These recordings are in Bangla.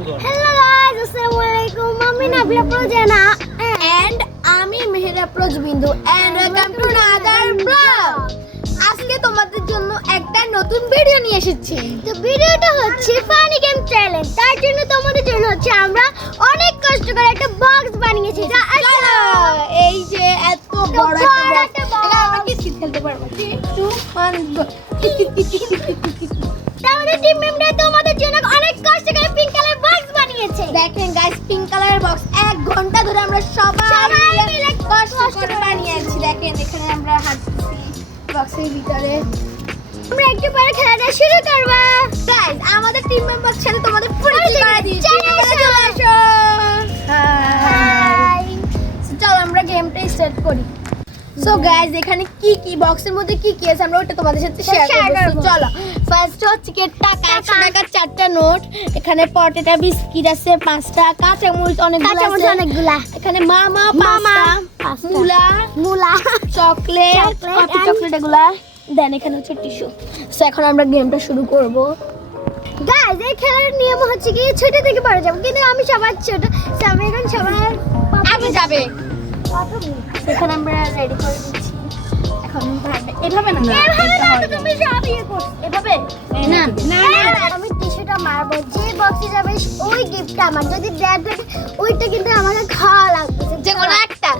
Hello guys, Assalamualaikum. আমি নাবিলা প্রজেনা and আমি মেহেরা প্রজবিন্দু and welcome to another vlog. আজকে তোমাদের জন্য একটা নতুন ভিডিও নিয়ে এসেছি। তো ভিডিওটা হচ্ছে ফানি গেম চ্যালেঞ্জ। তার জন্য তোমাদের জন্য হচ্ছে আমরা অনেক কষ্ট করে একটা বক্স বানিয়েছি। এই যে এত বড় একটা বক্স আমরা কি খেলতে পারবো? 3 2 1 গো। আমাদের টিম মেম্বার তোমাদের জন্য অনেক কষ্ট করে পিঙ্ক কালার বক্স বানিয়েছে। দেখেন গাইস, পিঙ্ক কালারের বক্স 1 ঘন্টা ধরে আমরা সবাই মিলে কষ্ট করে বানিয়েছি। দেখেন এখানে আমরা হাঁটছি বক্সের ভিতরে। আমরা একটু পরে খেলাটা শুরু করব। গাইস, আমাদের টিম মেম্বার সাথে তোমাদের পরিচয় করে দিই। চলে আসো। হাই। চলো আমরা গেমটা স্টার্ট করি। সো গাইস, এখানে কি কি বক্সের মধ্যে কি কি আছে আমরা ওটা তোমাদের সাথে শেয়ার করব। চলো, ফার্স্ট হচ্ছে কি টাকা 100 টাকার 4টা নোট। এখানে পটেটো বিস্কিট আছে 5টা, কাঁচামরিচ অনেকগুলা। এখানে মামা 5টা, মুলা চকলেট, কফি চকলেট এগুলা। দেন এখানে হচ্ছে টিস্যু। সো এখন আমরা গেমটা শুরু করব। গাইস, এই খেলার নিয়ম হচ্ছে কি ছোট থেকে বড় যাব, কিন্তু আমি সবার ছোট, আমি এখন সবার আগে যাবে। এখন আমরা রেডি করে দিচ্ছি। এখন এভাবে না, এভাবে না, তুমি সব ইয়ে করছো এভাবে না না। আমি টিস্যুটা মারবো, যে বক্সে যাবে ওই গিফটটা আমার। যদি ব্যাড থাকে ওইটা কিন্তু আমাকে খাওয়া লাগবে, যে কোনো একটা।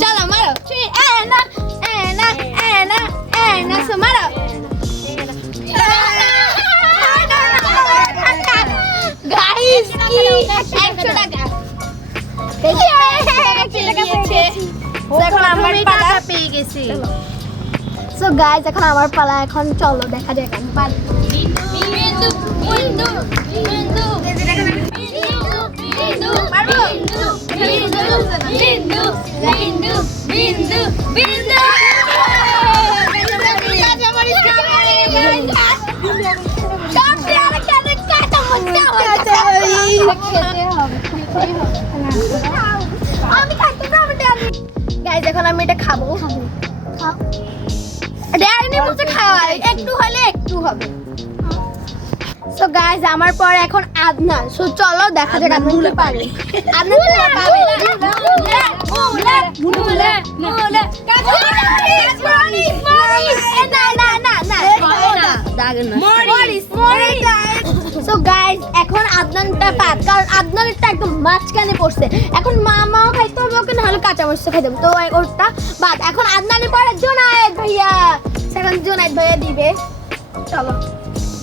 চলো মারো। এনা এনা এনা এনা সো মারো। গাইস, কি 100 টাকা এখন আমার পালা পেয়ে গেছি। সো গাইস, এখন আমার পালা। এখন চলো দেখা যাক আমি পারি। গাইস, এখন আমি এটা খাবো। খাও। ড্যাডি বলছে খাওয়াই, একটু হলে একটু হবে। সো গাইস, আমার পর এখন আদনান। সো চলো দেখা যাক আদনান কি পারে। আদনান কি পাবে? মুলা সো গাইস, এখন আদনানটা পাত, কারণ আদনানটা একদম মাঝখানে পড়ছে। এখন মামাও খাইতে হবে ওকে, না হলে কাঁচা মরিচ খাইতে হবে। তো ওটা বাদ। এখন আদনানের পরে জোনায়েদ ভাইয়া। এখন জোনায়েদ ভাইয়া দিবে। চলো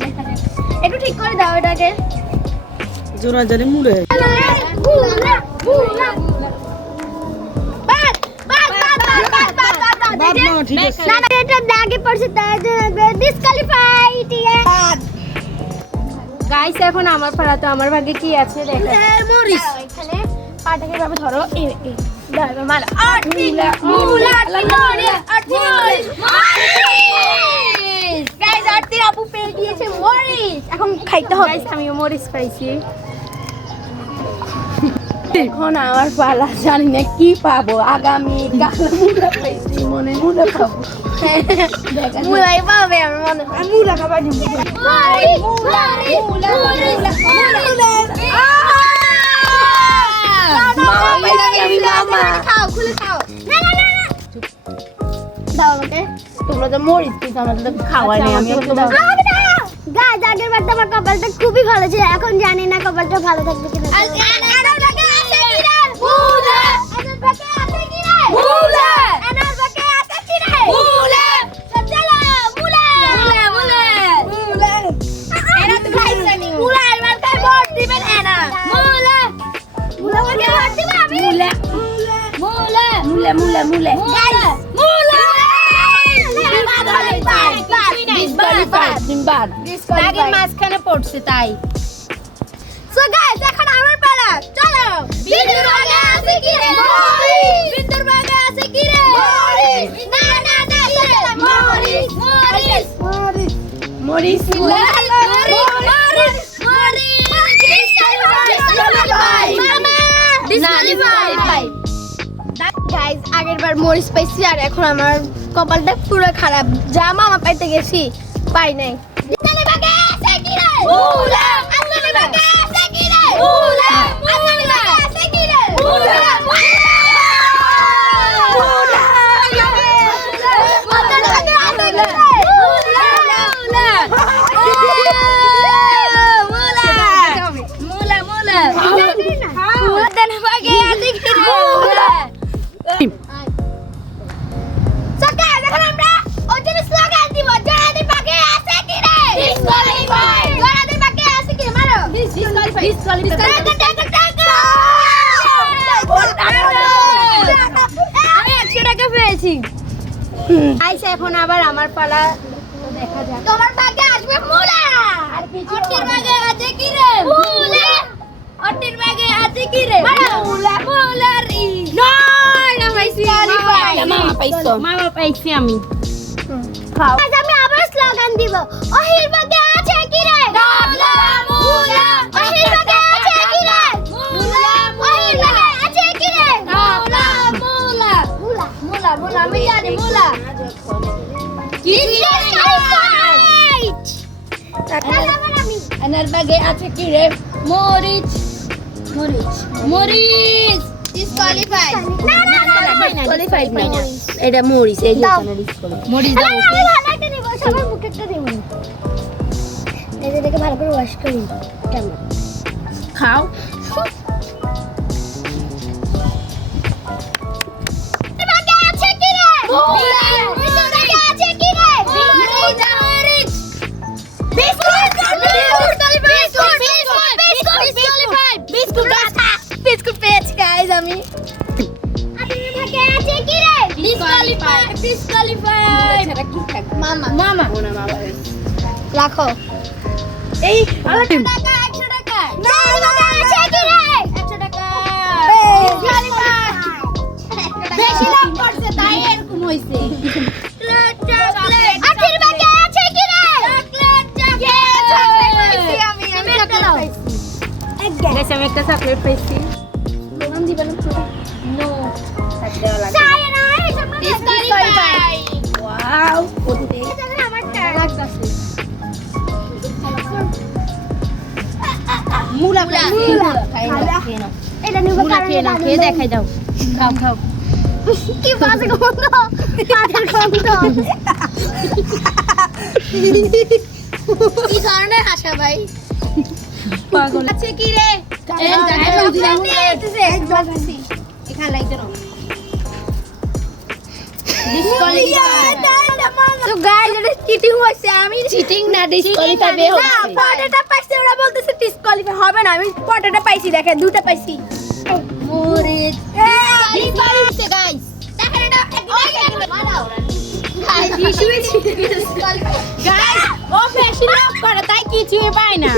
দেখা যাক। একটু ঠিক করে দাও এটাকে। জোনা জানি মুড়ে ঠিক আছে। না না, এটা দাগে পড়ছে, তাই জন্য ডিসকোয়ালিফাইড। গাইস, এখন আমার পালা। তো আমার ভাগ্যে কি আছে দেখো। মরিচ এখানে পাটাকে ভাবে ধরো। এই দাও মালা। মুলা গাইস, আরতি আপু পেয়ে দিয়েছে মরিচ। এখন খাইতে হবে। গাইস, আমিও মরিচ পাইছি। এখন আমার পালা। জানি না কি পাবো। আগামী কাল মুলা পাইছি, মনে মুলা পাবো। মুলাই পাবে আমার মনে হয়। মুলা খাবার দিব। খাও, খুলে খাও। দাও আমাকে। তোমরা তো মরিচ দিছো, আমরা তো খাওয়াই নাই। আমি গাইস, আগের বার তো আমার কপালটা খুবই ভালো ছিল, এখন জানি না কপালটা ভালো থাকবে কিনা। মাঝখানে পড়ছে তাই। সো গাইস, এখন আমার পালা। চলো। বিন্দুর ভাগে আছে কি রে? বিন্দুর ভাগে আছে কি রে? না না না, মরিচ মরিচ মরিচ গাইস, আগের বার মরিচ পাইছি, আর এখন আমার কপালটা পুরো খারাপ। যা মামা পাইতে গেছি পাই নাই। ডিসকোয়ালিফাই আমি 100 টাকা পেয়েছি। আইসা এখন আবার আমার পালা, দেখা যাক। তোমার ভাগ্যে আসবে মুলা। ওটির ভাগে আছে কি রে? মুলা। ওটির ভাগে আছে কি রে? মুলা মুলারি। নয় না পাইছি। মামা পাইছো। মামা পাইছি আমি। আজ আমি আবার স্লোগান দিব। ওহির ভাগ্যে আছে কি রে? মুলা মুলা। ওহির ভাগ্যে আছে কি রে? মুলা মুলা। ওহির ভাগ্যে আছে কি রে? মুলা মুলা মুলা। মুলা মুলা আমি জানি মুলা। এনার ব্যাগে আছে কি রে? মরিচ মরিচ মরিচ ডিসকোয়ালিফাই। ডিসকোয়ালিফাইড না এটা মরিচ এই যে দাও। মরিচ দাও আমি ভালো একটা নিব, সবার মুখেরটা দেব না। এই যে দেখে ভালো করে ওয়াশ করি। কেমন? খাও ভাগ্যে আছে কি রে? মুলা। ওহির ভাগ্যে আছে কি রে? মরিচ বিস্কুট পেয়েছি গাইস আমি। মামা মামা রাখো। এই টাকা 100 টাকা। না আছে কি রে? 100 টাকা বেশি লাভ করছে তাই এরকম হইছে। আখির ভাগ্যে আছে কি রে? চকলেট পাইছি আমি একটা দাও। গাইস আমি একটা চকলেট পাইছি। প্রমাণ দিবেন নো চাই না সামনে ডিসকোয়ালিফাই। ওয়াও এটা আমার টাকা লাগতাছে। মুলা মুলা। খাই না খেয়ে নাও। এটা নিব মুলা খেয়ে নাও, খেয়ে দেখাই দাও। খাও খাও কি বাজে গন্ধ। পাটের গন্ধ। কি ধরনের হাসা ভাই? পাগল আছে কি রে? এখানে লাইতে নাও। তো গাইস এটা চিটিং হইছে। আমি চিটিং না ডিসকোয়ালিফাই বে হইছে। না পটেটা পাইছে ওরা বলতেছে ডিসকোয়ালিফাই হবে না। আমি পটেটা পাইছি দেখেন দুটো পাইছি। মরিচ। ডিসকোয়ালিফাই হইছে গাইস। দেখেন এটা মারাও। গাইস ও বেশি লাভ করে তাই কিছুই পায় না।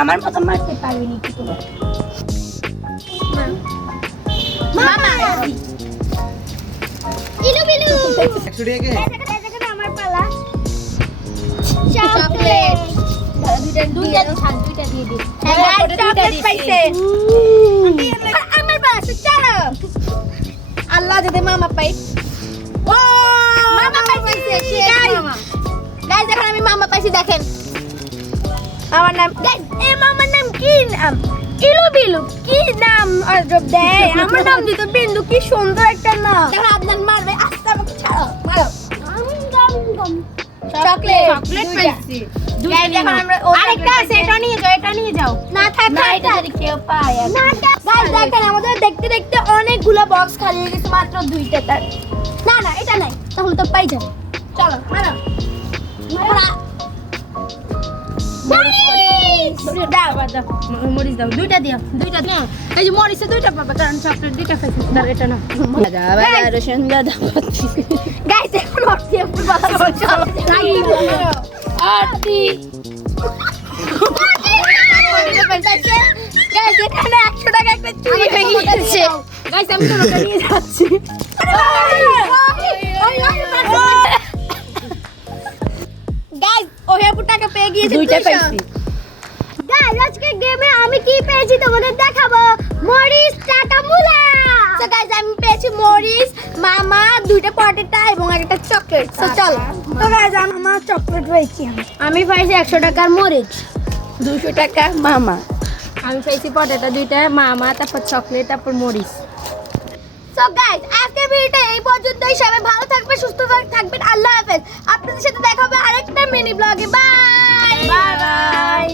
আমার মত মারতে পারবি কি তুমি? মামা। ইলু বিলু। 100 টাকা কে? দেখেন আমার পালা। চকলেট। দুইটা দিয়ে দিই। চকলেট পাইছে। আমার পালা চলো। আল্লাহ যদি মামা পাই। ও মামা পাইছে। গাইস এখন আমি মামা পাইছি দেখেন। আমার নাম গাইস এই মামার নাম কি নাম? ইলু বিলু কি নাম আজব দেয়। আমার নাম দিত বিন্দু কি সুন্দর একটা নাম। দেখো আপনার মারবে আস্তে আমাকে ছাড়ো মারো। চকলেট চকলেট পাইছি। গাইস এখন আমরা আরেকটা আছে এটা নিয়ে যাও এটা নিয়ে যাও। না থাক না এটা যদি কেউ পায় আর না গাইস দেখেন আমাদের দেখতে দেখতে অনেকগুলো বক্স খালি হয়ে গেছে মাত্র দুইটা তার। না না এটা নাই তাহলে তো পাই যাবে। চলো মারো মারো। দাও দাও মরিচ দাও দুইটা দিও দুইটা দিও। এই যে মরিচে দুইটা পাবে কারণ চকলেট দুইটা খাইছি দাও এটা না। গাইস এখন অর্থি একটু কথা বলছো। অর্থি গাইস এখানে 100 টাকা একটা চুরি হয়ে গেছে। গাইস আমি তো ওটা নিয়ে যাচ্ছি। গাইস ও হেপু টাকা পেয়ে গিয়েছে দুইটা পাইছি। গাইস আজকে গেমে আমি কি পেয়েছি তোমাদের দেখাবো। মরিচ টাকা মুলা। সো গাইস আমি পেয়েছি মরিচ মামা দুইটা পটেটা এবং একটা চকলেট। সো চলো তো গাইস আমার চকলেট পেয়েছি আমি পাইছি 100 টাকার মরিচ 200 টাকা মামা। আমি পাইছি পটেটা দুইটা মামা তারপর চকলেট তারপর মরিচ। সো গাইস আজকে ভিডিওটা এই পর্যন্তই। সবাই ভালো থাকবেন সুস্থ থাকবেন। আল্লাহ হাফেজ। আপনাদের সাথে দেখা হবে আরেকটা মিনি ব্লগে। Bye bye bye.